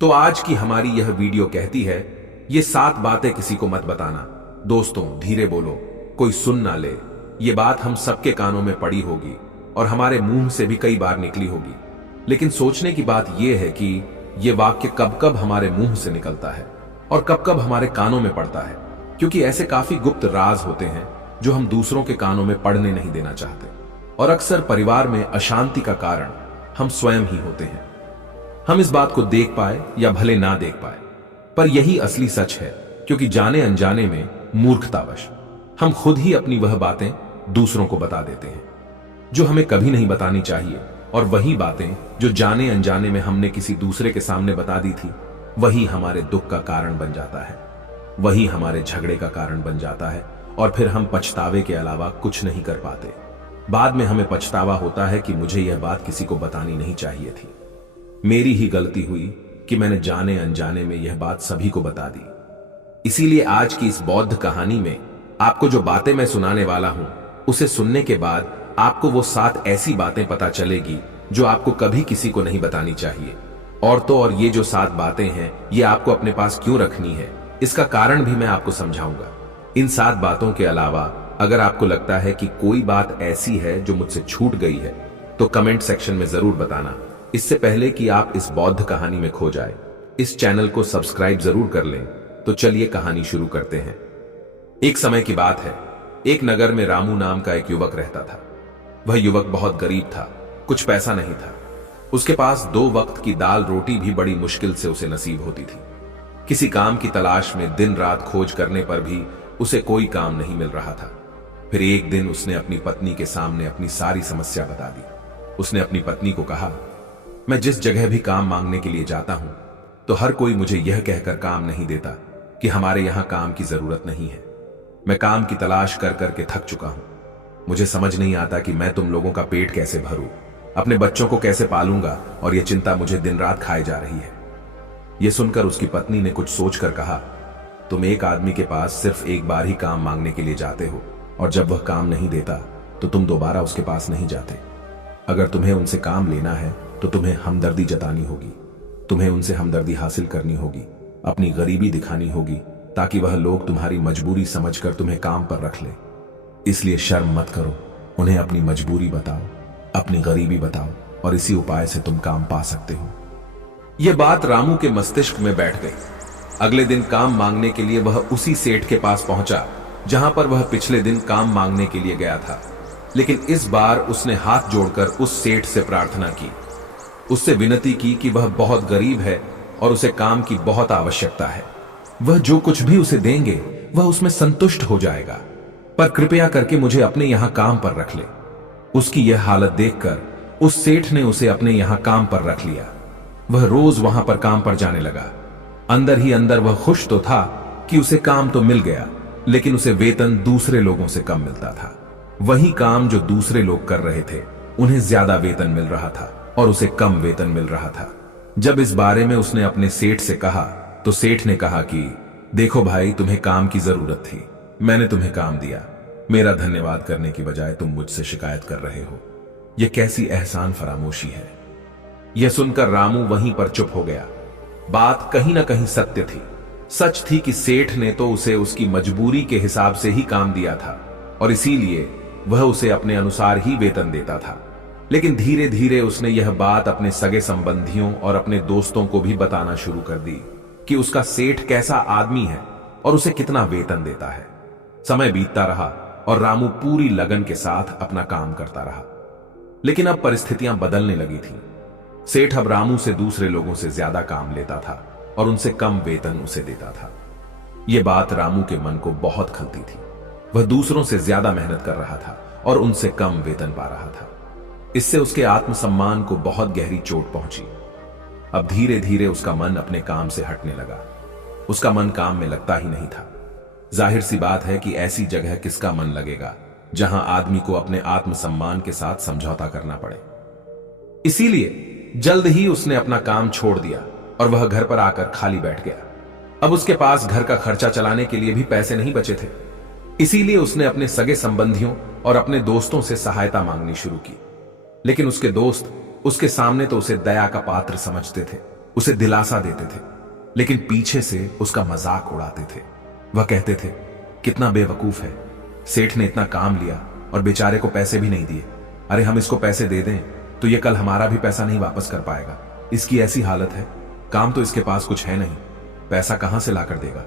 तो आज की हमारी यह वीडियो कहती है, ये 7 बातें किसी को मत बताना। दोस्तों धीरे बोलो, कोई सुन ना ले। ये बात हम सबके कानों में पड़ी होगी और हमारे मुंह से भी कई बार निकली होगी, लेकिन सोचने की बात यह है कि यह वाक्य कब कब हमारे मुंह से निकलता है और कब कब हमारे कानों में पड़ता है, क्योंकि ऐसे काफी गुप्त राज होते हैं जो हम दूसरों के कानों में पड़ने नहीं देना चाहते। और अक्सर परिवार में अशांति का कारण हम स्वयं ही होते हैं। हम इस बात को देख पाए या भले ना देख पाए, पर यही असली सच है, क्योंकि जाने अनजाने में मूर्खतावश हम खुद ही अपनी वह बातें दूसरों को बता देते हैं जो हमें कभी नहीं बतानी चाहिए। और वही बातें जो जाने अनजाने में हमने किसी दूसरे के सामने बता दी थी, वही हमारे दुख का कारण बन जाता है, वही हमारे झगड़े का कारण बन जाता है, और फिर हम पछतावे के अलावा कुछ नहीं कर पाते। बाद में हमें पछतावा होता है कि मुझे यह बात किसी को बतानी नहीं चाहिए थी, मेरी ही गलती हुई कि मैंने जाने अनजाने में यह बात सभी को बता दी। इसीलिए आज की इस बौद्ध कहानी में आपको जो बातें मैं सुनाने वाला हूं, उसे सुनने के बाद आपको वो 7 ऐसी बातें पता चलेगी जो आपको कभी किसी को नहीं बतानी चाहिए। और तो और ये जो 7 बातें हैं, ये आपको अपने पास क्यों रखनी है, इसका कारण भी मैं आपको समझाऊंगा। इन 7 बातों के अलावा अगर आपको लगता है कि कोई बात ऐसी है जो मुझसे छूट गई है, तो कमेंट सेक्शन में जरूर बताना। इससे पहले कि आप इस बौद्ध कहानी में खो जाए, इस चैनल को सब्सक्राइब जरूर कर लें। तो चलिए कहानी शुरू करते हैं। एक समय की बात है, एक नगर में रामू नाम का एक युवक रहता था। वह युवक बहुत गरीब था, कुछ पैसा नहीं था। उसके पास 2 वक्त की दाल रोटी भी बड़ी मुश्किल से उसे नसीब होती थी। किसी काम की तलाश में दिन रात खोज करने पर भी उसे कोई काम नहीं मिल रहा था। फिर एक दिन उसने अपनी पत्नी के सामने अपनी सारी समस्या बता दी। उसने अपनी पत्नी को कहा, मैं जिस जगह भी काम मांगने के लिए जाता हूं, तो हर कोई मुझे यह कहकर काम नहीं देता कि हमारे यहां काम की जरूरत नहीं है। मैं काम की तलाश कर करके थक चुका हूं। मुझे समझ नहीं आता कि मैं तुम लोगों का पेट कैसे भरूं, अपने बच्चों को कैसे पालूंगा, और यह चिंता मुझे दिन रात खाए जा रही है। यह सुनकर उसकी पत्नी ने कुछ सोचकर कहा, तुम एक आदमी के पास सिर्फ एक बार ही काम मांगने के लिए जाते हो, और जब वह काम नहीं देता तो तुम दोबारा उसके पास नहीं जाते। अगर तुम्हें उनसे काम लेना है तो तुम्हें हमदर्दी जतानी होगी, तुम्हें उनसे हमदर्दी हासिल करनी होगी, अपनी गरीबी दिखानी होगी, ताकि वह लोग तुम्हारी मजबूरी समझकर तुम्हें काम पर रख ले। इसलिए शर्म मत करो, उन्हें अपनी मजबूरी बताओ, अपनी गरीबी बताओ, और इसी उपाय से तुम काम पा सकते हो। यह बात रामू के मस्तिष्क में बैठ गई। अगले दिन काम मांगने के लिए वह उसी सेठ के पास पहुंचा जहां पर वह पिछले दिन काम मांगने के लिए गया था। लेकिन इस बार उसने हाथ जोड़कर उस सेठ से प्रार्थना की, उससे विनती की कि वह बहुत गरीब है और उसे काम की बहुत आवश्यकता है। वह जो कुछ भी उसे देंगे वह उसमें संतुष्ट हो जाएगा, पर कृपया करके मुझे अपने यहां काम पर रख ले। उसकी यह हालत देखकर उस सेठ ने उसे अपने यहां काम पर रख लिया। वह रोज वहां पर काम पर जाने लगा। अंदर ही अंदर वह खुश तो था कि उसे काम तो मिल गया, लेकिन उसे वेतन दूसरे लोगों से कम मिलता था। वही काम जो दूसरे लोग कर रहे थे, उन्हें ज्यादा वेतन मिल रहा था और उसे कम वेतन मिल रहा था। जब इस बारे में उसने अपने सेठ से कहा, तो सेठ ने कहा कि देखो भाई, तुम्हें काम की जरूरत थी, मैंने तुम्हें काम दिया। मेरा धन्यवाद करने की बजाय तुम मुझसे शिकायत कर रहे हो। यह कैसी एहसान फरामोशी है। यह सुनकर रामू वहीं पर चुप हो गया। बात कहीं ना कहीं सत्य थी। सच थी कि सेठ ने तो उसे उसकी मजबूरी के हिसाब से ही काम दिया था, और इसीलिए वह उसे अपने अनुसार ही वेतन देता था। लेकिन धीरे धीरे उसने यह बात अपने सगे संबंधियों और अपने दोस्तों को भी बताना शुरू कर दी कि उसका सेठ कैसा आदमी है और उसे कितना वेतन देता है। समय बीतता रहा और रामू पूरी लगन के साथ अपना काम करता रहा। लेकिन अब परिस्थितियां बदलने लगी थीं। सेठ अब रामू से दूसरे लोगों से ज्यादा काम लेता था और उनसे कम वेतन उसे देता था। यह बात रामू के मन को बहुत खलती थी। वह दूसरों से ज्यादा मेहनत कर रहा था और उनसे कम वेतन पा रहा था। इससे उसके आत्मसम्मान को बहुत गहरी चोट पहुंची। अब धीरे धीरे उसका मन अपने काम से हटने लगा। उसका मन काम में लगता ही नहीं था। जाहिर सी बात है कि ऐसी जगह किसका मन लगेगा जहां आदमी को अपने आत्मसम्मान के साथ समझौता करना पड़े। इसीलिए जल्द ही उसने अपना काम छोड़ दिया और वह घर पर आकर खाली बैठ गया। अब उसके पास घर का खर्चा चलाने के लिए भी पैसे नहीं बचे थे। इसीलिए उसने अपने सगे संबंधियों और अपने दोस्तों से सहायता मांगनी शुरू की। लेकिन उसके दोस्त उसके सामने तो उसे दया का पात्र समझते थे, उसे दिलासा देते थे, लेकिन पीछे से उसका मजाक उड़ाते थे। वह कहते थे, कितना बेवकूफ है, सेठ ने इतना काम लिया और बेचारे को पैसे भी नहीं दिए। अरे हम इसको पैसे दे दें तो ये कल हमारा भी पैसा नहीं वापस कर पाएगा। इसकी ऐसी हालत है, काम तो इसके पास कुछ है नहीं, पैसा कहां से लाकर देगा।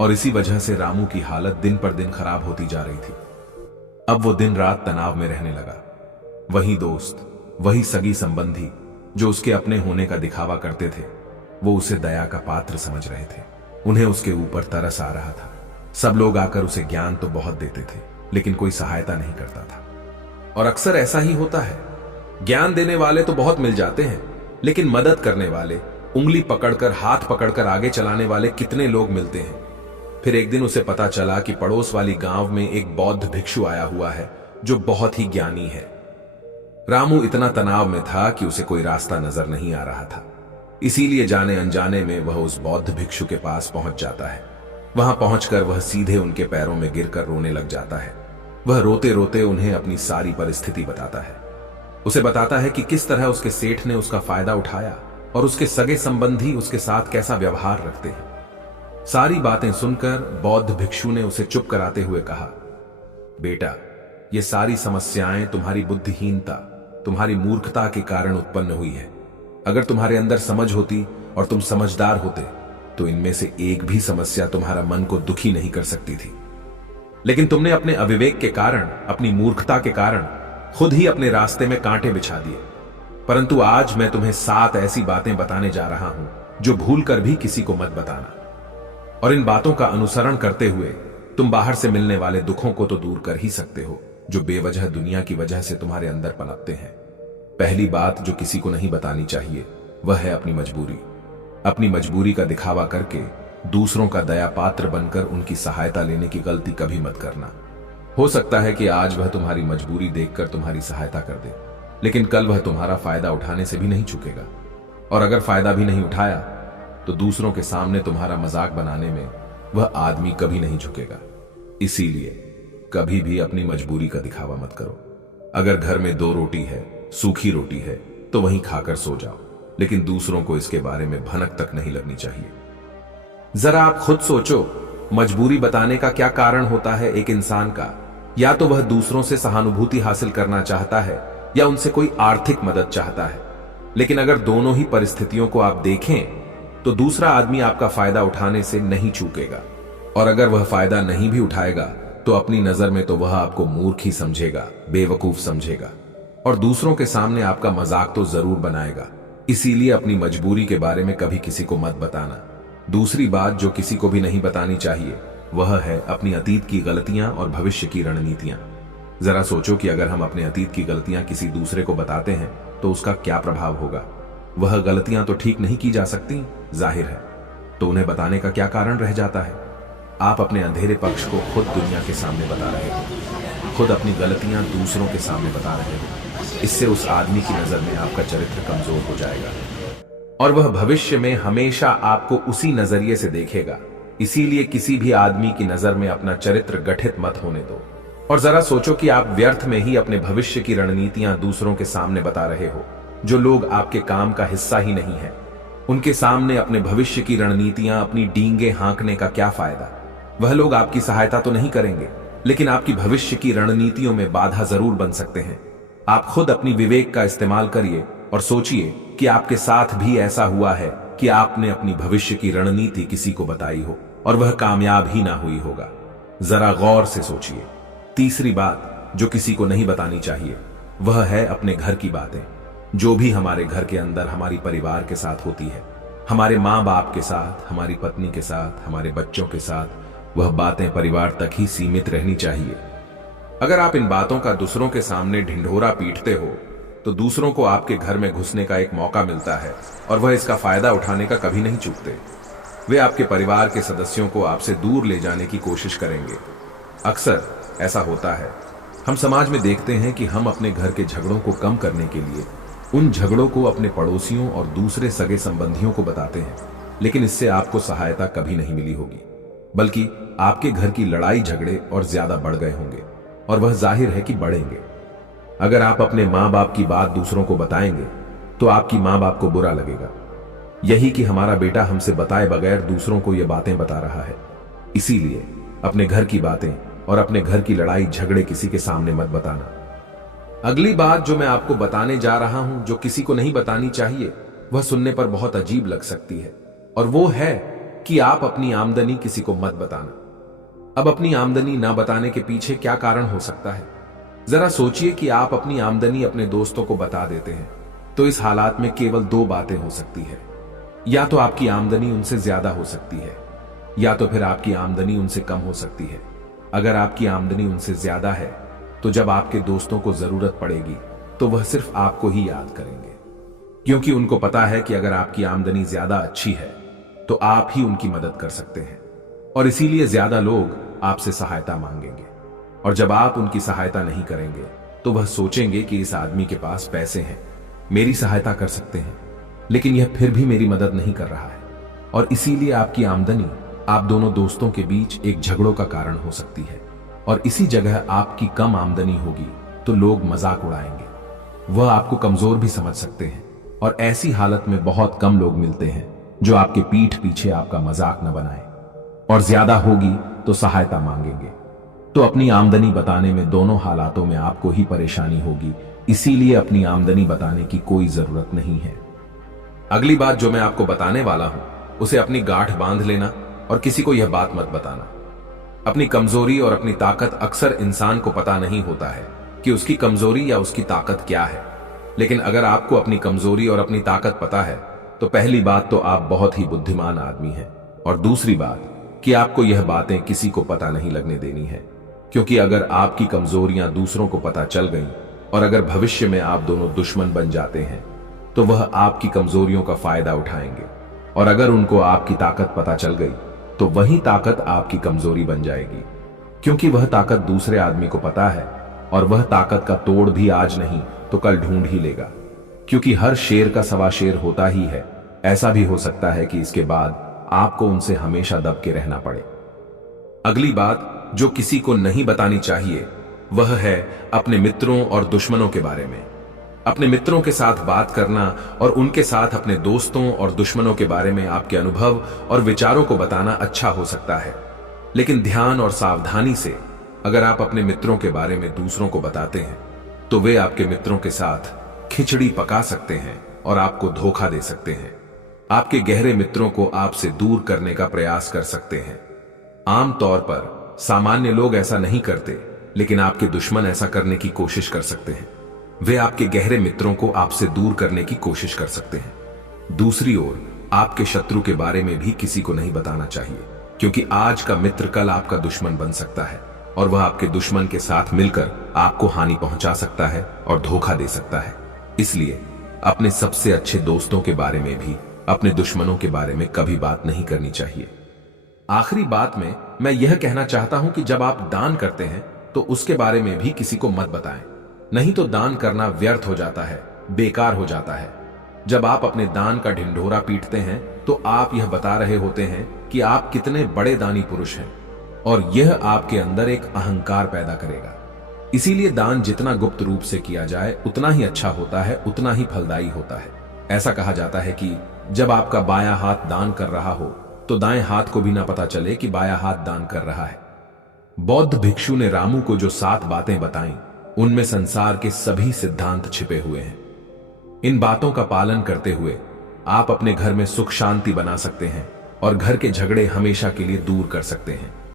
और इसी वजह से रामू की हालत दिन पर दिन खराब होती जा रही थी। अब वो दिन रात तनाव में रहने लगा। वही दोस्त, वही सगी संबंधी जो उसके अपने होने का दिखावा करते थे, वो उसे दया का पात्र समझ रहे थे। उन्हें उसके ऊपर तरस आ रहा था। सब लोग आकर उसे ज्ञान तो बहुत देते थे, लेकिन कोई सहायता नहीं करता था। और अक्सर ऐसा ही होता है, ज्ञान देने वाले तो बहुत मिल जाते हैं, लेकिन मदद करने वाले, उंगली पकड़कर, हाथ पकड़कर आगे चलाने वाले कितने लोग मिलते हैं। फिर एक दिन उसे पता चला कि पड़ोस वाली गांव में एक बौद्ध भिक्षु आया हुआ है जो बहुत ही ज्ञानी है। रामू इतना तनाव में था कि उसे कोई रास्ता नजर नहीं आ रहा था। इसीलिए जाने अनजाने में वह उस बौद्ध भिक्षु के पास पहुंच जाता है। वहां पहुंचकर वह सीधे उनके पैरों में गिरकर रोने लग जाता है। वह रोते रोते उन्हें अपनी सारी परिस्थिति बताता है। उसे बताता है कि किस तरह उसके सेठ ने उसका फायदा उठाया और उसके सगे संबंधी उसके साथ कैसा व्यवहार रखते हैं। सारी बातें सुनकर बौद्ध भिक्षु ने उसे चुप कराते हुए कहा, बेटा, ये सारी समस्याएं तुम्हारी बुद्धिहीनता, तुम्हारी मूर्खता के कारण उत्पन्न हुई है। अगर तुम्हारे अंदर समझ होती और तुम समझदार होते तो इनमें से एक भी समस्या तुम्हारा मन को दुखी नहीं कर सकती थी। लेकिन तुमने अपने अविवेक के कारण, अपनी मूर्खता के कारण खुद ही अपने रास्ते में कांटे बिछा दिए। परंतु आज मैं तुम्हें 7 ऐसी बातें बताने जा रहा हूं जो भूल कर भी किसी को मत बताना। और इन बातों का अनुसरण करते हुए तुम बाहर से मिलने वाले दुखों को तो दूर कर ही सकते हो जो बेवजह दुनिया की वजह से तुम्हारे अंदर पनपते हैं। पहली बात जो किसी को नहीं बतानी चाहिए वह है अपनी मजबूरी। अपनी मजबूरी का दिखावा करके दूसरों का दया पात्र बनकर उनकी सहायता लेने की गलती कभी मत करना। हो सकता है कि आज वह तुम्हारी मजबूरी देखकर तुम्हारी सहायता कर दे, लेकिन कल वह तुम्हारा फायदा उठाने से भी नहीं चूकेगा। और अगर फायदा भी नहीं उठाया तो दूसरों के सामने तुम्हारा मजाक बनाने में वह आदमी कभी नहीं झुकेगा। इसीलिए कभी भी अपनी मजबूरी का दिखावा मत करो। अगर घर में 2 रोटी है, सूखी रोटी है, तो वहीं खाकर सो जाओ, लेकिन दूसरों को इसके बारे में भनक तक नहीं लगनी चाहिए। जरा आप खुद सोचो, मजबूरी बताने का क्या कारण होता है एक इंसान का? या तो वह दूसरों से सहानुभूति हासिल करना चाहता है या उनसे कोई आर्थिक मदद चाहता है। लेकिन अगर दोनों ही परिस्थितियों को आप देखें तो दूसरा आदमी आपका फायदा उठाने से नहीं चूकेगा। और अगर वह फायदा नहीं भी उठाएगा तो अपनी नजर में तो वह आपको मूर्ख ही समझेगा, बेवकूफ समझेगा, और दूसरों के सामने आपका मजाक तो जरूर बनाएगा। इसीलिए अपनी मजबूरी के बारे में कभी किसी को मत बताना। दूसरी बात जो किसी को भी नहीं बतानी चाहिए वह है अपनी अतीत की गलतियां और भविष्य की रणनीतियां। जरा सोचो कि अगर हम अपने अतीत की गलतियां किसी दूसरे को बताते हैं तो उसका क्या प्रभाव होगा। वह गलतियां तो ठीक नहीं की जा सकती, जाहिर है, तो उन्हें बताने का क्या कारण रह जाता है? आप अपने अंधेरे पक्ष को खुद दुनिया के सामने बता रहे हो, खुद अपनी गलतियां दूसरों के सामने बता रहे हो। इससे उस आदमी की नजर में आपका चरित्र कमजोर हो जाएगा और वह भविष्य में हमेशा आपको उसी नजरिए से देखेगा। इसीलिए किसी भी आदमी की नजर में अपना चरित्र गठित मत होने दो। और जरा सोचो कि आप व्यर्थ में ही अपने भविष्य की रणनीतियां दूसरों के सामने बता रहे हो। जो लोग आपके काम का हिस्सा ही नहीं है, उनके सामने अपने भविष्य की रणनीतियां, अपनी डींगे हाँकने का क्या फायदा? वह लोग आपकी सहायता तो नहीं करेंगे, लेकिन आपकी भविष्य की रणनीतियों में बाधा जरूर बन सकते हैं। आप खुद अपनी विवेक का इस्तेमाल करिए और सोचिए कि आपके साथ भी ऐसा हुआ है कि आपने अपनी भविष्य की रणनीति किसी को बताई हो और वह कामयाब ही ना हुई होगा। जरा गौर से सोचिए। तीसरी बात जो किसी को नहीं बतानी चाहिए वह है अपने घर की बातें। जो भी हमारे घर के अंदर हमारी परिवार के साथ होती है, हमारे माँ बाप के साथ, हमारी पत्नी के साथ, हमारे बच्चों के साथ, वह बातें परिवार तक ही सीमित रहनी चाहिए। अगर आप इन बातों का दूसरों के सामने ढिंढोरा पीटते हो तो दूसरों को आपके घर में घुसने का एक मौका मिलता है और वह इसका फायदा उठाने का कभी नहीं चूकते। वे आपके परिवार के सदस्यों को आपसे दूर ले जाने की कोशिश करेंगे। अक्सर ऐसा होता है। हम समाज में देखते हैं कि हम अपने घर के झगड़ों को कम करने के लिए उन झगड़ों को अपने पड़ोसियों और दूसरे सगे संबंधियों को बताते हैं, लेकिन इससे आपको सहायता कभी नहीं मिली होगी, बल्कि आपके घर की लड़ाई झगड़े और ज्यादा बढ़ गए होंगे, और वह जाहिर है कि बढ़ेंगे। अगर आप अपने माँ बाप की बात दूसरों को बताएंगे तो आपकी माँ बाप को बुरा लगेगा। यही कि हमारा बेटा हमसे बताए बगैर दूसरों को ये बातें बता रहा है। इसीलिए अपने घर की बातें और अपने घर की लड़ाई झगड़े किसी के सामने मत बताना। अगली बात जो मैं आपको बताने जा रहा हूं, जो किसी को नहीं बतानी चाहिए, वह सुनने पर बहुत अजीब लग सकती है, और वो है कि आप अपनी आमदनी किसी को मत बताना। अब अपनी आमदनी ना बताने के पीछे क्या कारण हो सकता है? जरा सोचिए कि आप अपनी आमदनी अपने दोस्तों को बता देते हैं, तो इस हालात में केवल दो बातें हो सकती है। या तो आपकी आमदनी उनसे ज्यादा हो सकती है, या तो फिर आपकी आमदनी उनसे कम हो सकती है। अगर आपकी आमदनी उनसे ज्यादा है, तो जब आपके दोस्तों को जरूरत पड़ेगी तो वह सिर्फ आपको ही याद करेंगे, क्योंकि उनको पता है कि अगर आपकी आमदनी ज्यादा अच्छी है तो आप ही उनकी मदद कर सकते हैं, और इसीलिए ज्यादा लोग आपसे सहायता मांगेंगे। और जब आप उनकी सहायता नहीं करेंगे तो वह सोचेंगे कि इस आदमी के पास पैसे हैं, मेरी सहायता कर सकते हैं, लेकिन यह फिर भी मेरी मदद नहीं कर रहा है। और इसीलिए आपकी आमदनी आप दोनों दोस्तों के बीच एक झगड़ों का कारण हो सकती है। और इसी जगह आपकी कम आमदनी होगी तो लोग मजाक उड़ाएंगे, वह आपको कमजोर भी समझ सकते हैं, और ऐसी हालत में बहुत कम लोग मिलते हैं जो आपके पीठ पीछे आपका मजाक न बनाए, और ज्यादा होगी तो सहायता मांगेंगे। तो अपनी आमदनी बताने में दोनों हालातों में आपको ही परेशानी होगी, इसीलिए अपनी आमदनी बताने की कोई जरूरत नहीं है। अगली बात जो मैं आपको बताने वाला हूं, उसे अपनी गांठ बांध लेना और किसी को यह बात मत बताना। अपनी कमजोरी और अपनी ताकत अक्सर इंसान को पता नहीं होता है कि उसकी कमजोरी या उसकी ताकत क्या है। लेकिन अगर आपको अपनी कमजोरी और अपनी ताकत पता है तो पहली बात तो आप बहुत ही बुद्धिमान आदमी हैं, और दूसरी बात कि आपको यह बातें किसी को पता नहीं लगने देनी है, क्योंकि अगर आपकी कमजोरियां दूसरों को पता चल गईं और अगर भविष्य में आप दोनों दुश्मन बन जाते हैं तो वह आपकी कमजोरियों का फायदा उठाएंगे, और अगर उनको आपकी ताकत पता चल गई तो वही ताकत आपकी कमजोरी बन जाएगी, क्योंकि वह ताकत दूसरे आदमी को पता है, और वह ताकत का तोड़ भी आज नहीं तो कल ढूंढ ही लेगा, क्योंकि हर शेर का सवा शेर होता ही है। ऐसा भी हो सकता है कि इसके बाद आपको उनसे हमेशा दब के रहना पड़े। अगली बात जो किसी को नहीं बतानी चाहिए वह है अपने मित्रों और दुश्मनों के बारे में। अपने मित्रों के साथ बात करना और उनके साथ अपने दोस्तों और दुश्मनों के बारे में आपके अनुभव और विचारों को बताना अच्छा हो सकता है, लेकिन ध्यान और सावधानी से अगर आप अपने मित्रों के बारे में दूसरों को बताते हैं तो वे आपके मित्रों के साथ खिचड़ी पका सकते हैं और आपको धोखा दे सकते हैं। आपके गहरे मित्रों को आपसे दूर करने का प्रयास कर सकते हैं। आमतौर पर सामान्य लोग ऐसा नहीं करते, लेकिन आपके दुश्मन ऐसा करने की कोशिश कर सकते हैं। वे आपके गहरे मित्रों को आपसे दूर करने की कोशिश कर सकते हैं। दूसरी ओर आपके शत्रु के बारे में भी किसी को नहीं बताना चाहिए, क्योंकि आज का मित्र कल आपका दुश्मन बन सकता है, और वह आपके दुश्मन के साथ मिलकर आपको हानि पहुंचा सकता है और धोखा दे सकता है। इसलिए अपने सबसे अच्छे दोस्तों के बारे में भी अपने दुश्मनों के बारे में कभी बात नहीं करनी चाहिए। आखिरी बात में मैं यह कहना चाहता हूं कि जब आप दान करते हैं तो उसके बारे में भी किसी को मत बताएं, नहीं तो दान करना व्यर्थ हो जाता है, बेकार हो जाता है। जब आप अपने दान का ढिंढोरा पीटते हैं तो आप यह बता रहे होते हैं कि आप कितने बड़े दानी पुरुष हैं, और यह आपके अंदर एक अहंकार पैदा करेगा। इसीलिए दान जितना गुप्त रूप से किया जाए उतना ही अच्छा होता है, उतना ही फलदायी होता है। ऐसा कहा जाता है कि जब आपका बायां हाथ दान कर रहा हो तो दाएं हाथ को भी ना पता चले कि बायां हाथ दान कर रहा है। बौद्ध भिक्षु ने रामू को जो 7 बातें बताईं, उनमें संसार के सभी सिद्धांत छिपे हुए हैं। इन बातों का पालन करते हुए आप अपने घर में सुख शांति बना सकते हैं और घर के झगड़े हमेशा के लिए दूर कर सकते हैं।